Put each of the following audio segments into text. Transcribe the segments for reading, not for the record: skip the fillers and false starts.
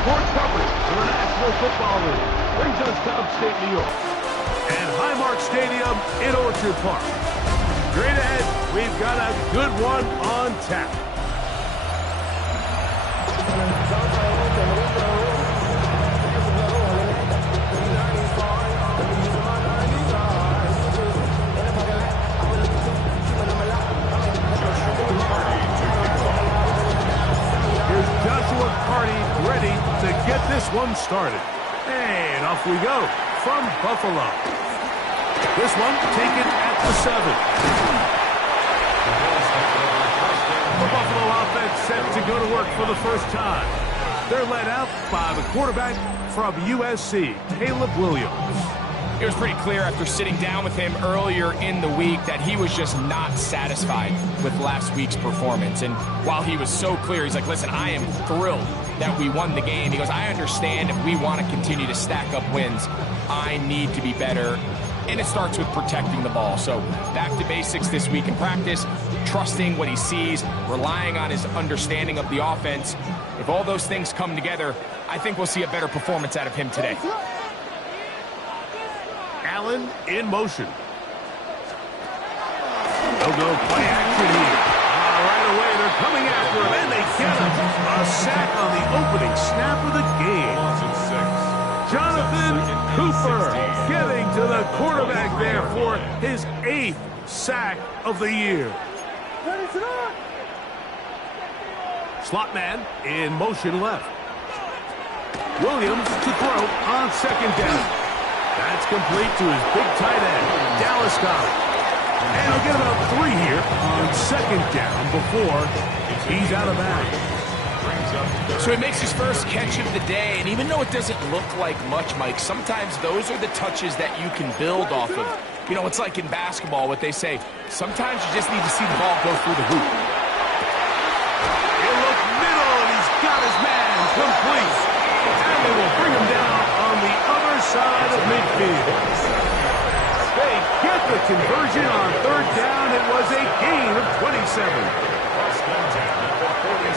Sport coverage for the National Football League brings us to upstate New York and Highmark Stadium in Orchard Park. Straight ahead, we've got a good one on tap. Ready to get this one started. And off we go from Buffalo. This one taken at the 7. The Buffalo offense set to go to work for the first time. They're led out by the quarterback from USC, Caleb Williams. It was pretty clear after sitting down with him earlier in the week that he was just not satisfied with last week's performance. And while he was so clear, he's like, listen, I am thrilled that we won the game. He goes, I understand if we want to continue to stack up wins, I need to be better. And it starts with protecting the ball. So back to basics this week in practice, trusting what he sees, relying on his understanding of the offense. If all those things come together, I think we'll see a better performance out of him today. Allen in motion. They'll go play action here. Right away, they're coming after him, and they get him. A sack on the opening snap of the game. Jonathan Cooper getting to the quarterback there for his 8th sack of the year. Slot man in motion left. Williams to throw on second down. That's complete to his big tight end, Dallas Goddard. And he'll get about 3 here on second down before he's out of bounds. So he makes his first catch of the day, and even though it doesn't look like much, Mike, sometimes those are the touches that you can build off of. You know, it's like in basketball, what they say, sometimes you just need to see the ball go through the hoop. He'll look middle, and he's got his man complete. And they will bring him down on the other side of midfield. They get the conversion on third down. It was a gain of 27.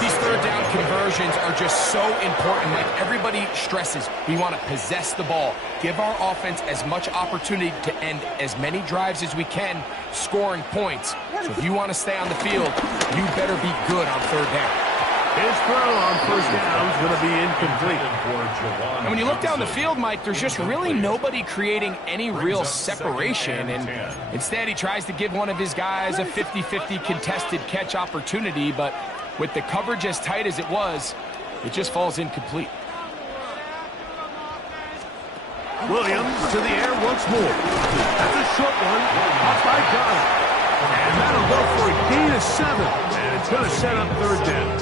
These third down conversions are just so important. Like everybody stresses, we want to possess the ball, give our offense as much opportunity to end as many drives as we can, scoring points. So if you want to stay on the field, you better be good on third down. His throw on first down is going to be incomplete. And when you look down the field, Mike, there's just really nobody creating any real separation. And instead, he tries to give one of his guys a 50-50 contested catch opportunity. But with the coverage as tight as it was, it just falls incomplete. Williams to the air once more. That's a short one. Off by Goddard. And that'll go for a gain of 7. And it's going to set up third down.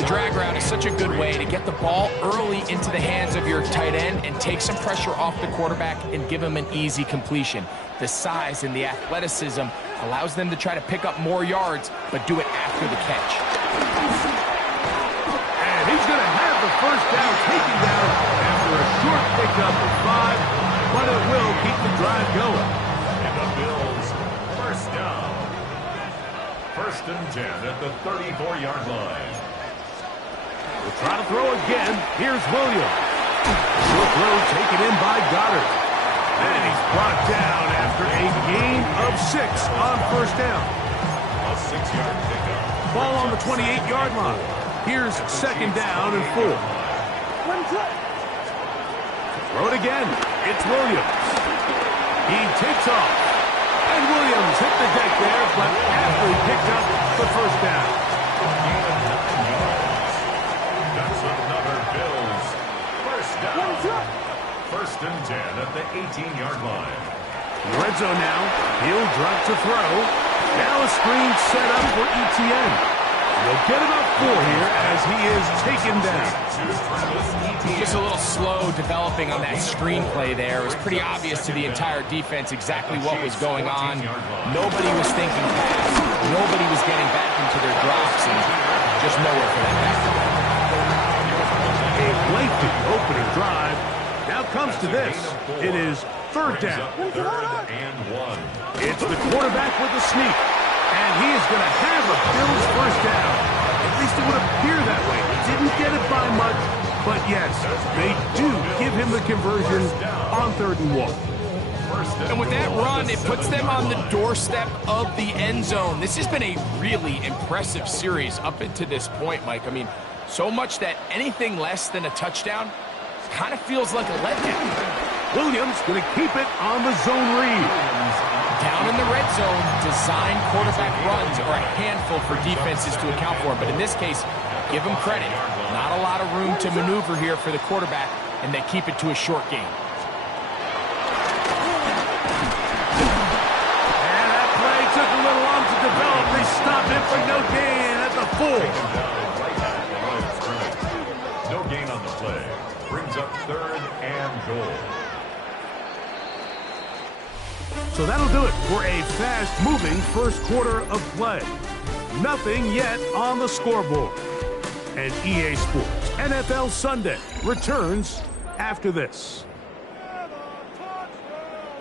The drag route is such a good way to get the ball early into the hands of your tight end and take some pressure off the quarterback and give him an easy completion. The size and the athleticism allows them to try to pick up more yards, but do it after the catch. And he's going to have the first down taken down after a short pickup of 5, but it will keep the drive going. And the Bills, first down. First and 10 at the 34-yard line. We'll try to throw again. Here's Williams. Short throw taken in by Goddard. And he's brought down after a gain of 6 on first down. A 6-yard pickup. Ball on the 28-yard line. Here's second down and 4. Throw it again. It's Williams. He takes off. And Williams hit the deck there, but after he picked up the first down. That's another Bills. First down. First and 10 at the 18-yard line. Red zone now. He'll drop to throw. Now a screen set up for ETN. They'll get about 4 here as he is taken down. Just a little slow developing on that screenplay there. It was pretty obvious to the entire defense exactly what was going on. Nobody was thinking pass. Nobody was getting back into their drops, and just nowhere for that back. A lengthy opening drive. Now comes to this. It is third down. Third and 1. It's the quarterback with the sneak. And he is going to have a Bills first down. At least it would appear that way. Didn't get it by much, But yes, they do give him the conversion on 3rd and 1. And with that run, it puts them on the doorstep of the end zone. This has been a really impressive series up into this point, Mike. I mean, so much that anything less than a touchdown kind of feels like a letdown. Williams going to keep it on the zone read. Down in the red zone, design quarterback runs are a handful for defenses to account for. But in this case, give them credit. Not a lot of room to maneuver here for the quarterback, and they keep it to a short game. Took a little long to develop. They stopped it for no gain at the 4. No gain on the play. Brings up 3rd and goal. So that'll do it for a fast-moving first quarter of play. Nothing yet on the scoreboard. And EA Sports NFL Sunday returns after this.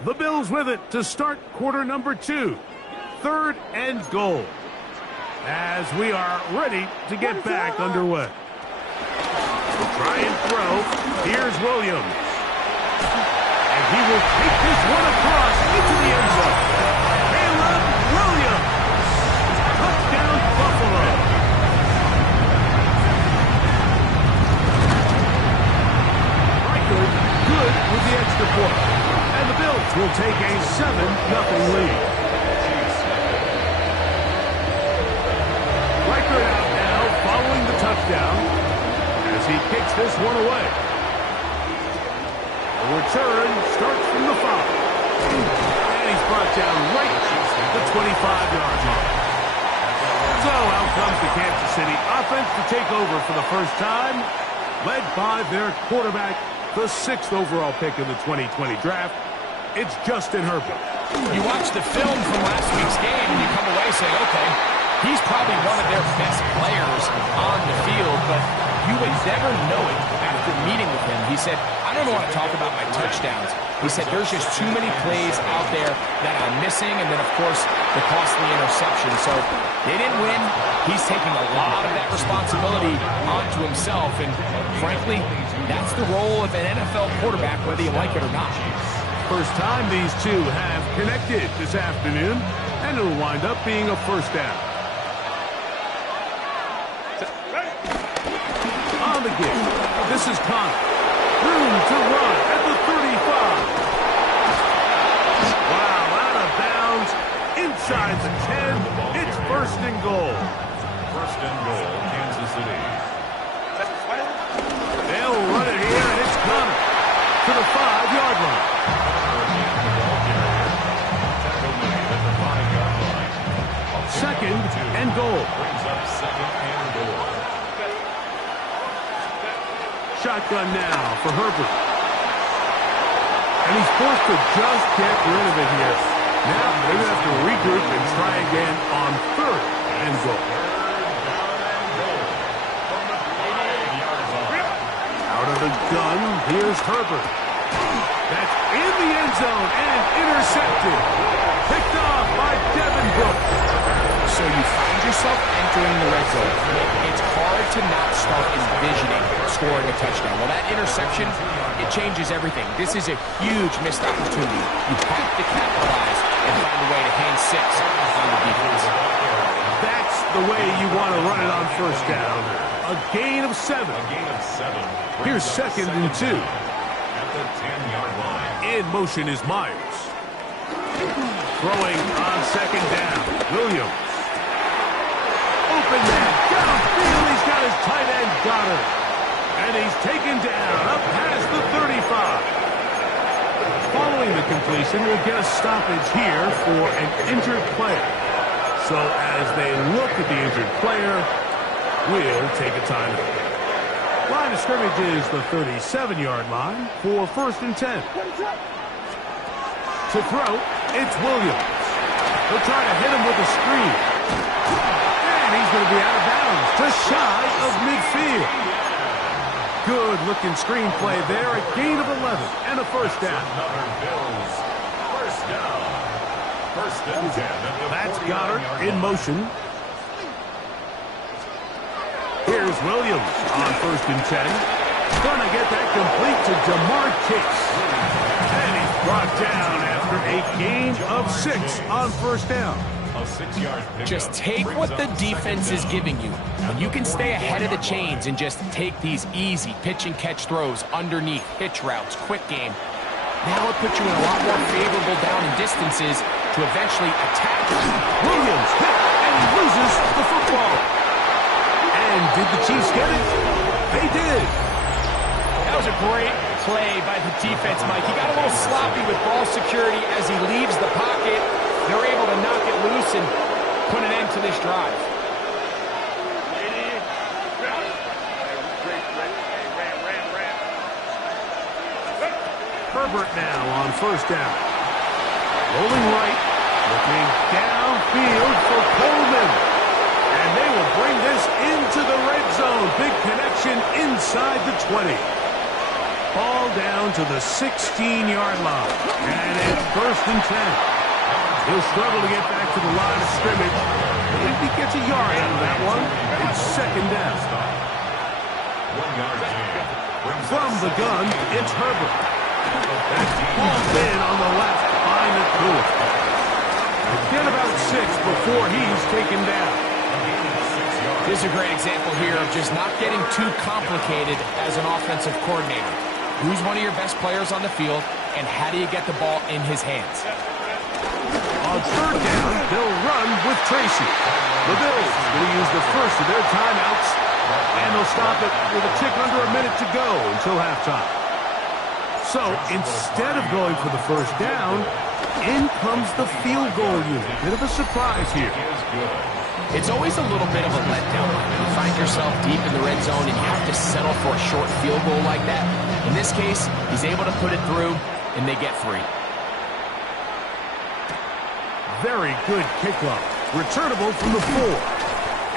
The Bills with it to start quarter number 2. 3rd and goal. As we are ready to get back underway. Try and throw. Here's Williams. And he will take this one across into the end zone. Caleb Williams. Touchdown, Buffalo. Reichard good with the extra point. And the Bills will take a 7-0 lead. Reichard out now following the touchdown as he kicks this one away. The return starts from the 5. And he's brought down right at the 25-yard line. So out comes the Kansas City offense to take over for the first time, led by their quarterback, the 6th overall pick in the 2020 draft. It's Justin Herbert. You watch the film from last week's game and you come away saying, okay, he's probably one of their best players on the field, but you would never know it after meeting with him. He said, I don't want to talk about my touchdowns. He said, there's just too many plays out there that I'm missing, and then, of course, the costly interception. So they didn't win. He's taking a lot of that responsibility onto himself, and frankly, that's the role of an NFL quarterback, whether you like it or not. First time these two have connected this afternoon, and it'll wind up being a first down. On the game, this is Connor. Room to run at the 35. Wow, out of bounds, inside the 10. It's 1st and goal. 1st and goal, Kansas City. They'll run it here, and it's Connor to the 5-yard line. Second and goal. Brings up 2nd and goal. Shotgun now for Herbert. And he's forced to just get rid of it here. Now they're going to have to regroup and try again on 3rd and goal. Out of the gun, here's Herbert. That's in the end zone and intercepted. Picked off by Devin Brooks. So you find yourself entering the red zone. It's hard to not start envisioning scoring a touchdown. Well, that interception, it changes everything. This is a huge missed opportunity. You have to capitalize and find a way to hang 6 on the defense. That's the way you want to run it on first down. A gain of 7. Here's 2nd and 2. At the 10-yard line. In motion is Myers. Throwing on 2nd down. Williams. Open man. Downfield. He's got his tight end Goddard. And he's taken down up past the 35. Following the completion, we'll get a stoppage here for an injured player. So as they look at the injured player, we'll take a timeout. Line of scrimmage is the 37-yard line for 1st and 10. To throw, it's Williams. They'll try to hit him with a screen. And he's going to be out of bounds, just shy of midfield. Good-looking screen play there, a gain of 11 and a first down. Another Bills. First down. 1st and 10. That's Goddard in motion. Here's Williams on 1st and 10. Gonna get that complete to Jamar Chase. And he's brought down after a gain of 6 on first down. A 6-yard pickup. Just take what the defense is giving you. When you can stay ahead of the chains and just take these easy pitch and catch throws underneath, hitch routes, quick game, now it puts you in a lot more favorable down and distances to eventually attack. Williams hit, and he loses the football. And did the Chiefs get it? They did. That was a great play by the defense, Mike. He got a little sloppy with ball security as he leaves the pocket. They're able to knock it loose and put an end to this drive. Herbert now on first down. Rolling right, looking downfield for Coleman. And they will bring this into the red zone. Big connection inside the 20. Ball down to the 16-yard line. And it's first and 10. He'll struggle to get back to the line of scrimmage. But if he gets a yard out of that one, it's second down. 1 yard gain. From the gun, it's Herbert. That's pulled in on the left by McCool. Get about 6 before he's taken down. This is a great example here of just not getting too complicated as an offensive coordinator. Who's one of your best players on the field, and how do you get the ball in his hands? On third down, they'll run with Tracy. The Bills will use the first of their timeouts, and they'll stop it with a tick under a minute to go until halftime. So instead of going for the first down, in comes the field goal unit. Bit of a surprise here. It's always a little bit of a letdown when you find yourself deep in the red zone and you have to settle for a short field goal like that. In this case, he's able to put it through, and they get 3. Very good kickoff. Returnable from the 4.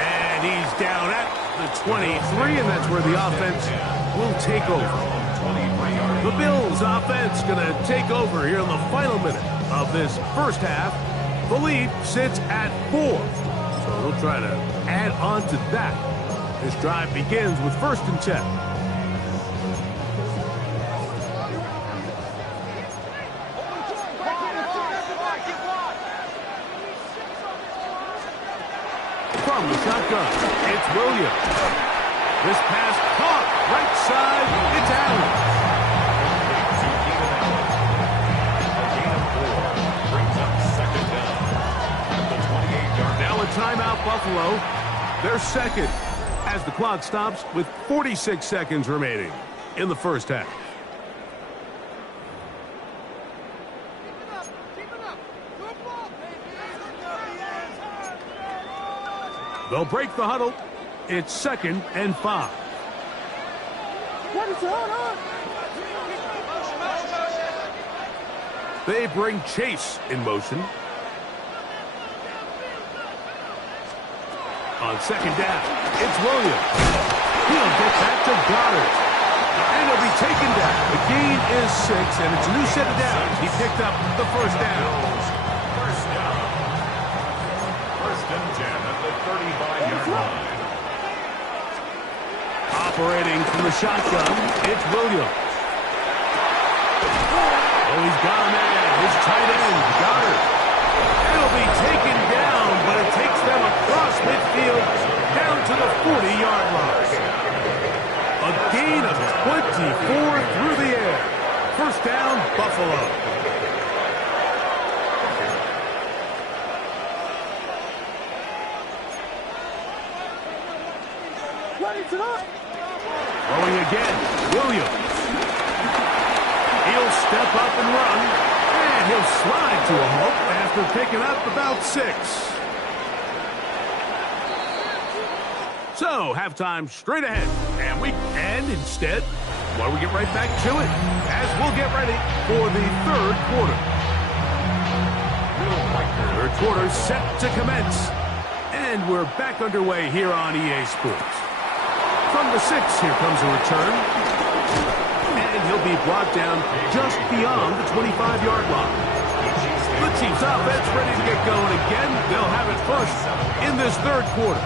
And he's down at the 23, and that's where the offense will take over. The Bills offense going to take over here in the final minute of this first half. The lead sits at 4. So they'll try to add on to that. This drive begins with first and 10. From the shotgun, it's Williams. This pass caught right side, it's Allen. A gain of 4 brings up second down at the 28-yard line. Now a timeout, Buffalo. They're second as the clock stops with 46 seconds remaining in the first half. They'll break the huddle. It's second and 5. They bring Chase in motion. On second down, it's Williams. He'll get back to Goddard. And he'll be taken down. The gain is 6, and it's a new set of downs. He picked up the first down. First down. First and 10 at the 35-yard line. Operating from the shotgun, it's Williams. Oh, he's got a man. His tight end, Goddard. It'll be taken down, but it takes them across midfield down to the 40-yard line. A gain of 24 through the air. First down, Buffalo. Throwing again, Williams. He'll step up and run, and he'll slide to a halt after picking up about 6. So, halftime straight ahead, and instead, why don't we get right back to it, as we'll get ready for the third quarter. Third quarter set to commence, and we're back underway here on EA Sports. From the 6, here comes a return. And he'll be brought down just beyond the 25-yard line. The Chiefs offense ready to get going again. They'll have it first in this third quarter.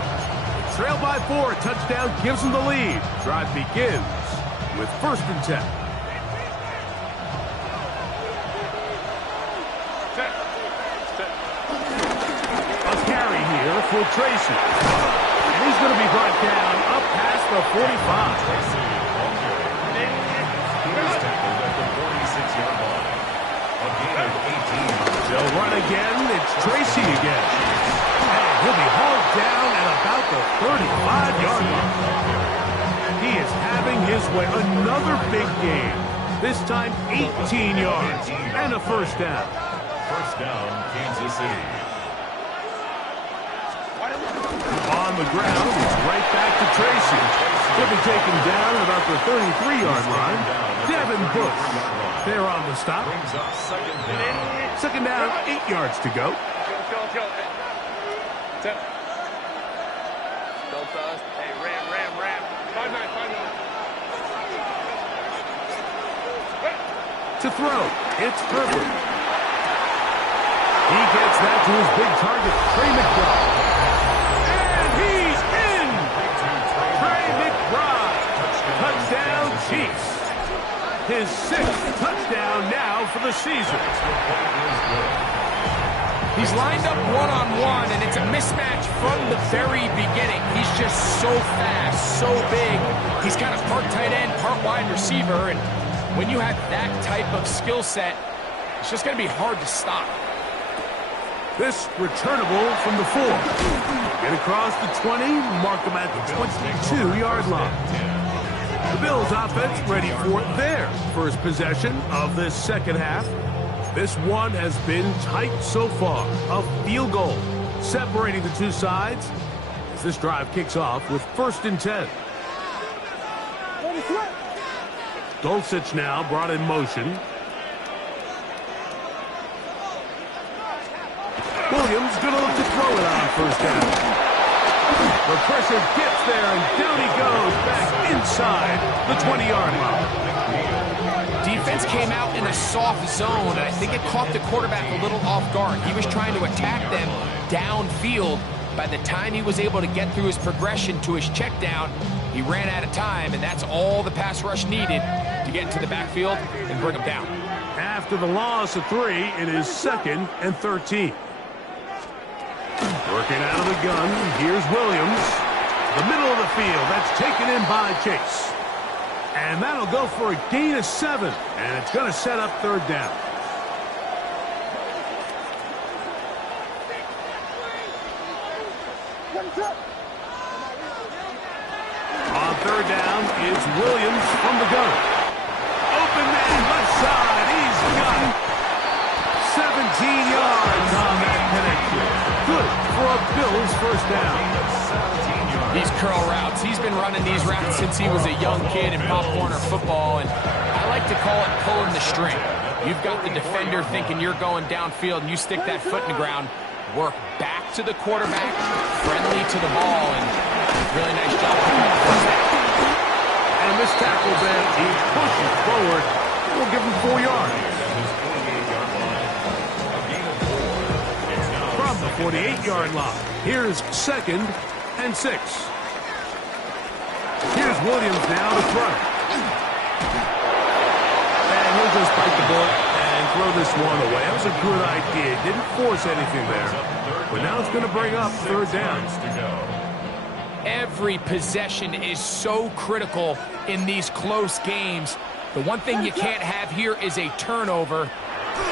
Trail by 4, touchdown gives them the lead. Drive begins with 1st and 10. A carry here for Tracy. And he's going to be brought down up past the 45. They'll run again. It's Tracy again. And he'll be hauled down at about the 35-yard line. He is having his way. Another big game. This time 18 yards and a 1st down. 1st down, Kansas City. On the ground, it's right back to Tracy. He'll be taken down at about the 33-yard line. Devin Bush there on the stop. Brings up 2nd down. 2nd down, 8 yards to go. Hey, ram. 5-9. To throw, it's Herbert. He gets that to his big target, Trey McBride. And he's in! Trey McBride. Touchdown, Chiefs. His 6th touchdown now for the season. He's lined up one-on-one, and it's a mismatch from the very beginning. He's just so fast, so big. He's kind of part tight end, part wide receiver, and when you have that type of skill set, it's just going to be hard to stop. This returnable from the 4. Get across the 20, mark them at the 22-yard line. The Bills offense ready for their first possession of this 2nd half. This one has been tight so far. A field goal separating the two sides as this drive kicks off with 1st and 10. Dulcich now brought in motion. Williams gonna look to throw it on 1st down. The pressure gets there, and down he goes back inside the 20-yard line. Defense came out in a soft zone, and I think it caught the quarterback a little off guard. He was trying to attack them downfield. By the time he was able to get through his progression to his check down, he ran out of time, and that's all the pass rush needed to get into the backfield and bring him down. After the loss of 3, it is 2nd and 13. Working out of the gun, here's Williams. The middle of the field, that's taken in by Chase. And that'll go for a gain of 7, and it's going to set up 3rd down. On 3rd down, it's Williams from the gun. Open man, left side, he's got 17 yards on that connection. Good for a Bills 1st down. These curl routes, he's been running these routes since he was a young kid in Pop Warner football, and I like to call it pulling the string. You've got the defender thinking you're going downfield, and you stick that foot in the ground, work back to the quarterback, friendly to the ball, and really nice job picking up the 1st down. And this tackle then, he pushes forward. We'll give him 4 yards. From the 48-yard line, here's 2nd and 6. Here's Williams now to throw. And he'll just bite the bullet and throw this one away. That was a good idea. Didn't force anything there. But now it's going to bring up 3rd down. Every possession is so critical in these close games. The one thing you can't have here is a turnover.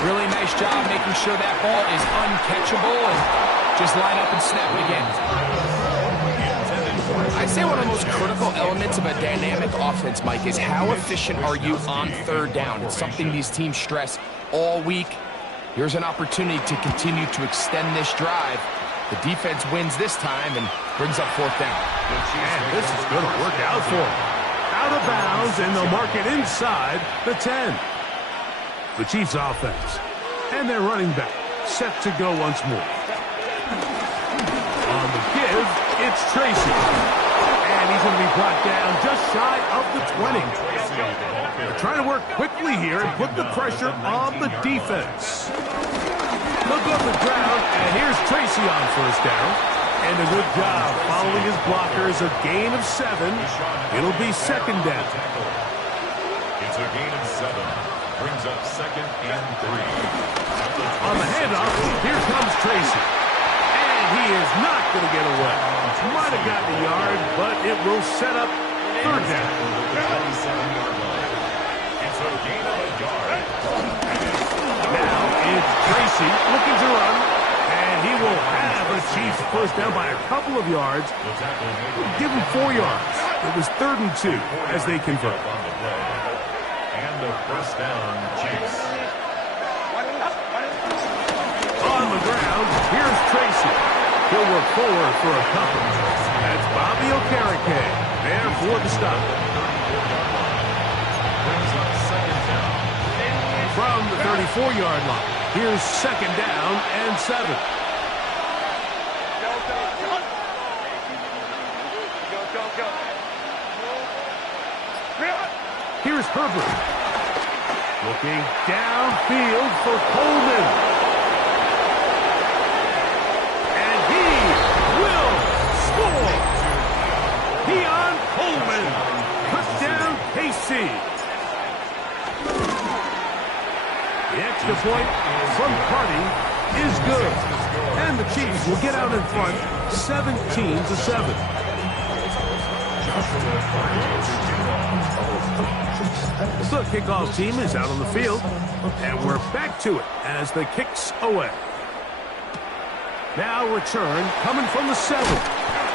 Really nice job making sure that ball is uncatchable and just line up and snap it again. I'd say one of the most critical elements of a dynamic offense, Mike, is how efficient are you on 3rd down. It's something these teams stress all week. Here's an opportunity to continue to extend this drive. The defense wins this time and brings up 4th down. And this is going to work out for them. Out of bounds, and they'll mark it inside the 10. The Chiefs offense. And their running back set to go once more. On the give, it's Tracy. And he's going to be brought down just shy of the 20. They're trying to work quickly here and put the pressure on the defense. Look up the ground, and here's Tracy on 1st down. And a good job following his blockers, a gain of 7. It'll be 2nd down. It's a gain of 7. Brings up 2nd and 3. On the handoff, here comes Tracy. And he is not going to get away. Might have gotten a yard, but it will set up 3rd down. The 27-yard line. It's a gain of a yard. Now it's Tracy looking to run. And he will have a Chiefs first down by a couple of yards. Give him 4 yards. It was 3rd and 2 as they convert. And the first down, Chiefs. On the ground, here's Tracy. He'll work forward for a couple. That's Bobby Okereke there for the stop. Brings up 2nd down. From the 34-yard line, here's 2nd down and 7. Go. Here's Herbert. Looking downfield for Coleman. And he will score. Keon Coleman. Touchdown, KC. The extra point from Carty is good. And the Chiefs will get out in front 17-7. The kickoff team is out on the field, and we're back to it as the kicks away. Now return coming from the 7.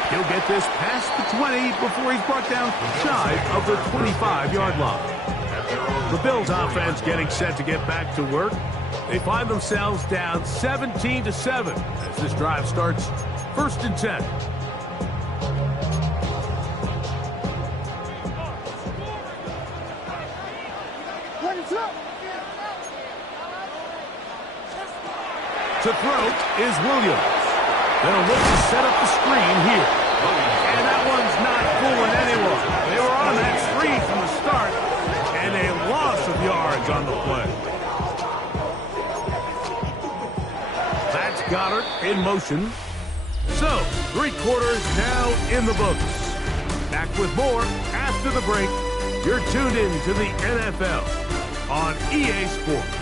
He'll get this past the 20 before he's brought down shy of the 25-yard line. The Bills offense getting set to get back to work. They find themselves down 17-7 as this drive starts 1st and 10. To throw is Williams. They'll look to set up the screen here. And that one's not fooling anyone. They were on that screen from the start, and a loss of yards on the play. That's Goddard in motion. So, 3 quarters now in the books. Back with more after the break. You're tuned in to the NFL on EA Sports.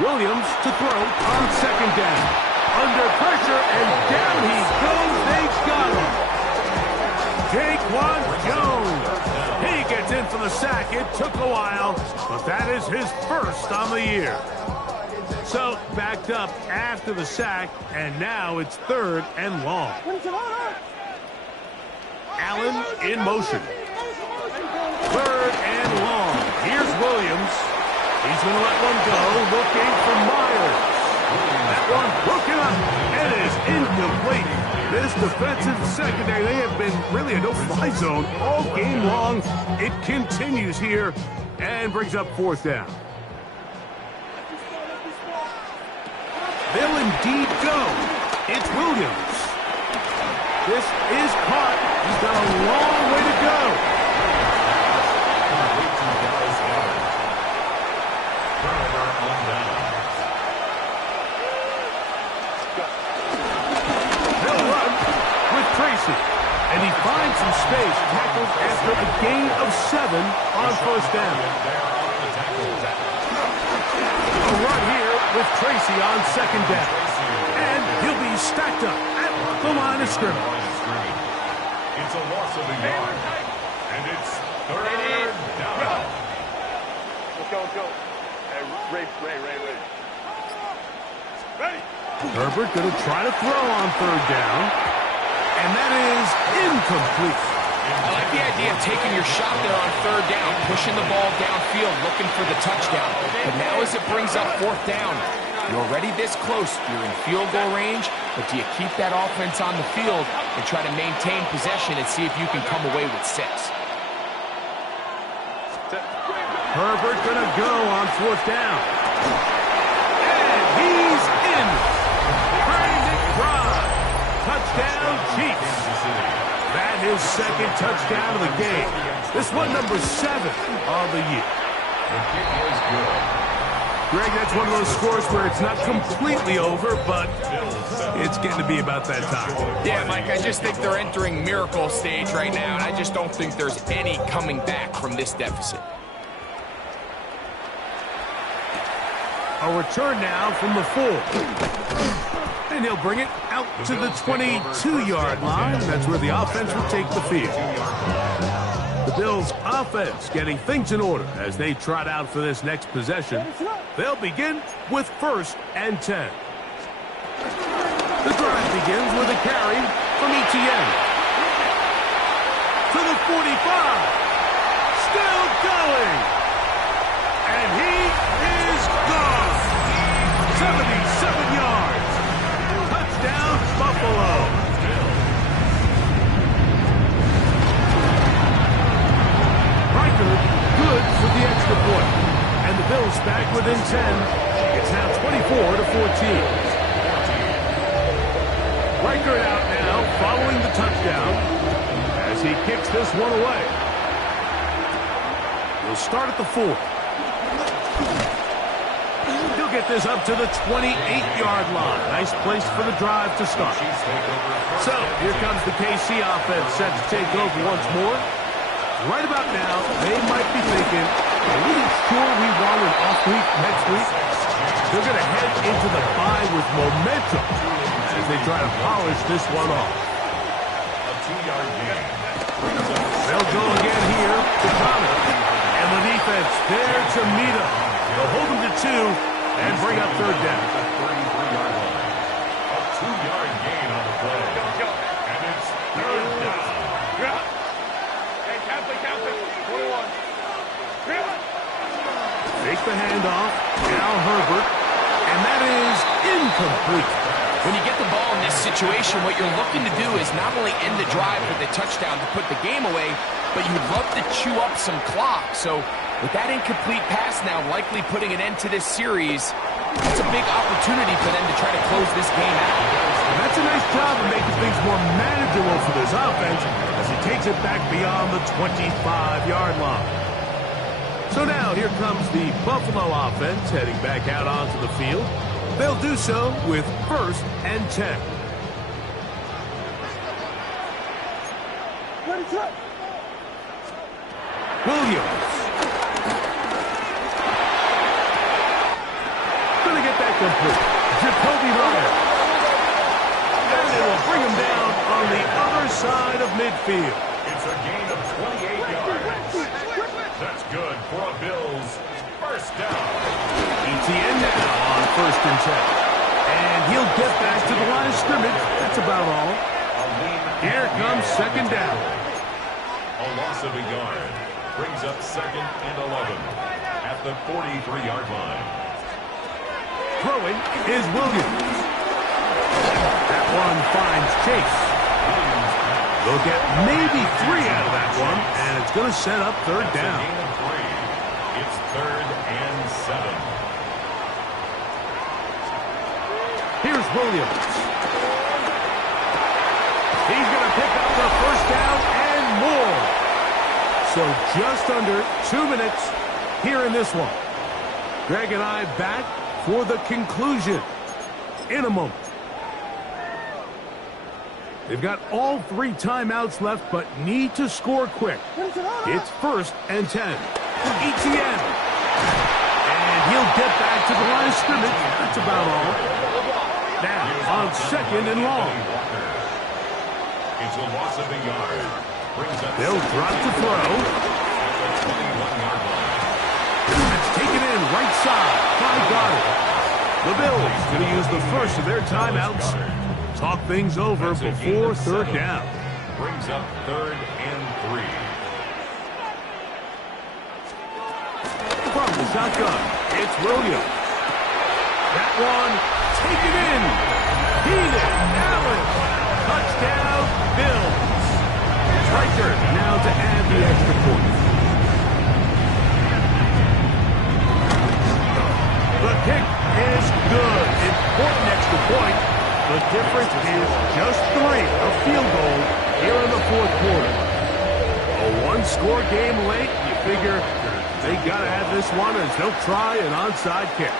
Williams to throw on 2nd down. Under pressure, and down he goes. They got him. Jaquan Jones. He gets in for the sack. It took a while, but that is his first on the year. So, backed up after the sack, and now it's 3rd and long. Allen in motion. 3rd and long. Here's Williams. He's going to let one go, looking for Myers. That one broken up, and is incomplete. This defensive secondary, they have been really a no-fly zone all game long. It continues here and brings up 4th down. They'll indeed go. It's Williams. This is caught. He's got a long way to go. And he finds some space, tackled after a gain of 7 on 1st down. A run here with Tracy on 2nd down. And he'll be stacked up at the line of scrimmage. It's a loss of a yard. And it's 3rd down. Let's go. Hey, Ray. Ready. Herbert going to try to throw on 3rd down. And that is incomplete. I like the idea of taking your shot there on 3rd down, pushing the ball downfield, looking for the touchdown. But now as it brings up 4th down, you're already this close. You're in field goal range, but do you keep that offense on the field and try to maintain possession and see if you can come away with 6? Herbert going to go on 4th down. And he's in. Brandon Brown. Touchdown, Chiefs. That his second touchdown of the game. This one number 7 of the year. The kick is good. Greg, that's one of those scores where it's not completely over, but it's getting to be about that time. Yeah, Mike, I just think they're entering miracle stage right now, and I just don't think there's any coming back from this deficit. A return now from the 4. And he'll bring it out to the 22-yard line. That's where the offense will take the field. The Bills' offense getting things in order as they trot out for this next possession. They'll begin with 1st and 10. The drive begins with a carry from Etienne. To the 45. Still going. And he is gone. 77 yards. Touchdown, Buffalo. Good for the extra point. And the Bills back within 10. It's now 24-14. Riker out now following the touchdown as he kicks this one away. He'll start at the 4. He'll get this up to the 28-yard line. Nice place for the drive to start. So here comes the KC offense set to take over once more. Right about now, they might be thinking, are we sure we want an off week next week? They're going to head into the bye with momentum as they try to polish this one off. A 2-yard gain. They'll go again here to Connor. And the defense there to meet him. They'll hold him to 2 and bring up 3rd down. The 33-yard line. A 2-yard gain on the play. And it's 3rd down. Take the handoff. Al Herbert. And that is incomplete. When you get the ball in this situation, what you're looking to do is not only end the drive with a touchdown to put the game away, but you would love to chew up some clock. So with that incomplete pass now likely putting an end to this series, it's a big opportunity for them to try to close this game out. And that's a nice job of making things more manageable for this offense as he takes it back beyond the 25-yard line. So now here comes the Buffalo offense heading back out onto the field. They'll do so with 1st and 10. Williams. Gonna get that complete. Jacoby Myers. And it will bring him down on the other side of midfield. It's a gain of 28 yards. That's good for a Bills 1st down. Etienne now on 1st and 10. And he'll get back to the line of scrimmage. That's about all. Here comes 2nd down. A loss of a yard brings up 2nd and 11 at the 43-yard line. Throwing is Williams. That one finds Chase. They'll get maybe 3 out of that one, and it's going to set up 3rd down. Gain of 3. It's 3rd and 7. Here's Williams. He's going to pick up the 1st down and more. So just under 2 minutes here in this one. Greg and I back for the conclusion in a moment. They've got all 3 timeouts left, but need to score quick. It's 1st and 10. Etienne. And he'll get back to the line of scrimmage. That's about all. Now on 2nd and long. It's a loss of a yard. They'll drop to throw. That's taken in right side. Got it. The Bills going to use the first of their timeouts. Talk things over before 3rd down. Brings up 3rd and 3. From the shotgun, it's Williams. That one taken in. Keenan Allen. Touchdown, Bills. Riker now to add the extra point. The kick is good. Important extra point. The difference is just 3. A field goal here in the fourth quarter. A one-score game late. You figure they got to have this one as they'll try an onside kick.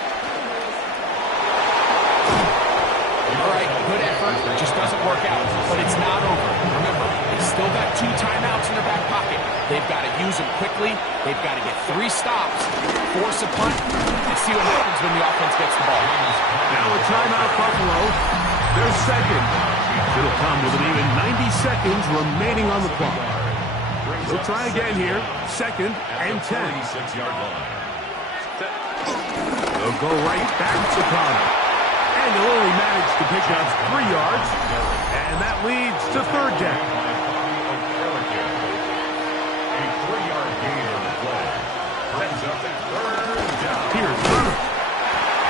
All right, good effort. It just doesn't work out, but it's not over. Remember, they've still got 2 timeouts in their back pocket. They've got to use them quickly. They've got to get 3 stops, force a punt, and see what happens when the offense gets the ball. Now a timeout, Buffalo. Their second. It'll come with an even 90 seconds remaining on the clock. They'll try again here. Second and 10. 46-yard line. They'll go right back to Connor. And they'll only manage to pick up 3 yards. And that leads to third down. A 3-yard gain on the play. Brings up the third down. Here's Connor.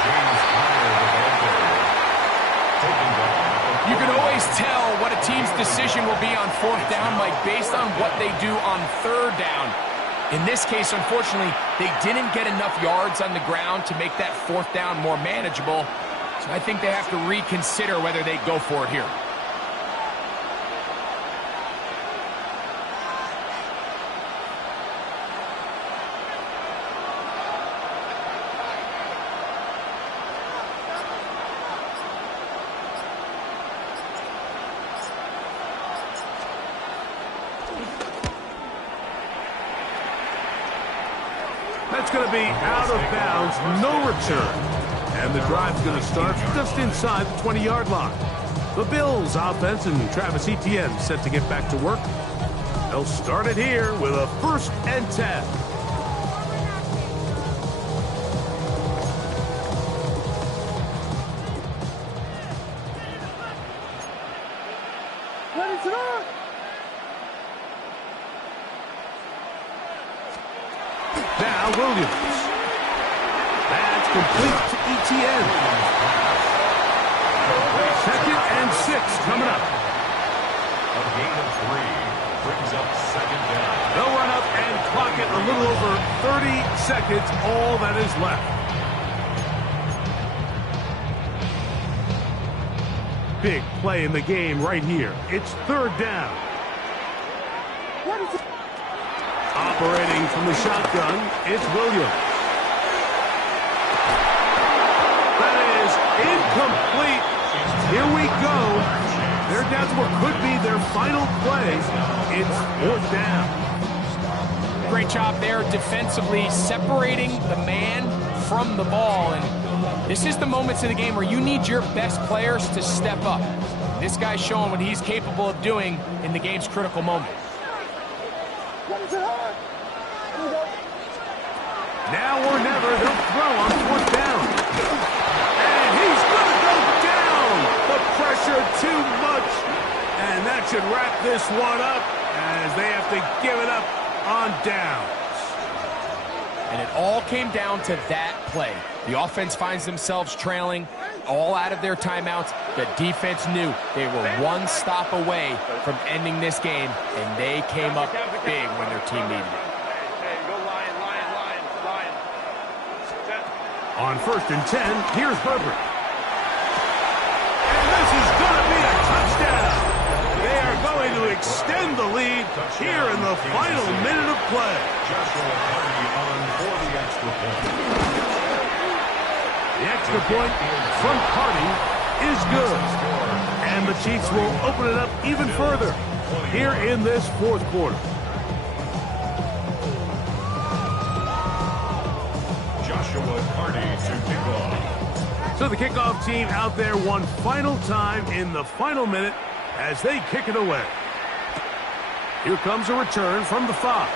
James Conner, the ball carrier. Taking down. You can always tell what a team's decision will be on fourth down, Mike, based on what they do on third down. In this case, unfortunately, they didn't get enough yards on the ground to make that fourth down more manageable. So I think they have to reconsider whether they go for it here. That's going to be out of bounds, no return. And the drive's going to start just inside the 20-yard line. The Bills offense and Travis Etienne set to get back to work. They'll start it here with a 1st and 10. Now Williams. That's complete to Etienne. 2nd and 6 coming up. A gain of 3 brings up 2nd down. They'll run up and clock it a little over 30 seconds, all that is left. Big play in the game right here. It's 3rd down. Operating from the shotgun, it's Williams. That is incomplete. Here we go. They're down to what could be their final play. It's 4th down. Great job there defensively, separating the man from the ball. And this is the moments of the game where you need your best players to step up. This guy's showing what he's capable of doing in the game's critical moment. Now or never, they'll throw on 4th down. And he's going to go down. The pressure too much. And that should wrap this one up as they have to give it up on downs. And it all came down to that play. The offense finds themselves trailing, all out of their timeouts. The defense knew they were 1 stop away from ending this game, and they came up big when their team needed it. On 1st and 10, here's Herbert. And this is going to be a touchdown. They are going to extend the lead here in the final minute of play. Joshua Hardy on for the extra point. The extra point from Hardy is good. And the Chiefs will open it up even further here in this 4th quarter. Joshua Hardy to kick off. So the kickoff team out there one final time in the final minute as they kick it away. Here comes a return from the 5.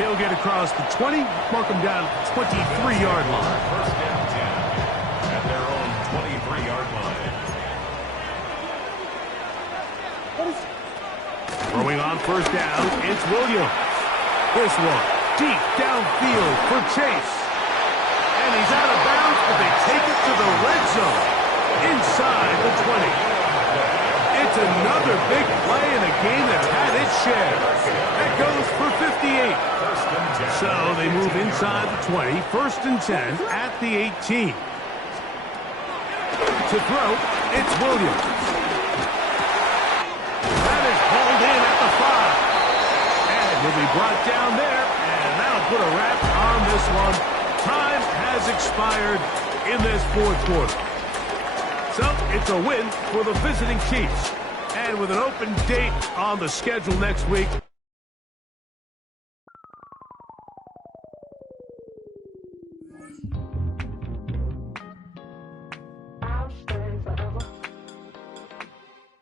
He'll get across the 20, mark him down at the 23-yard line. 1st down 10 at their own 23-yard line. Throwing on 1st down, it's Williams. This one deep downfield for Chase. And he's out of bounds, but they take it to the red zone inside the 20. It's another big play in a game that's had its share. That goes for 58. So they move inside the 20, 1st and 10 at the 18. To throw, it's Williams. That is brought down there, and that'll put a wrap on this one. Time has expired in this fourth quarter. So it's a win for the visiting Chiefs. And with an open date on the schedule next week,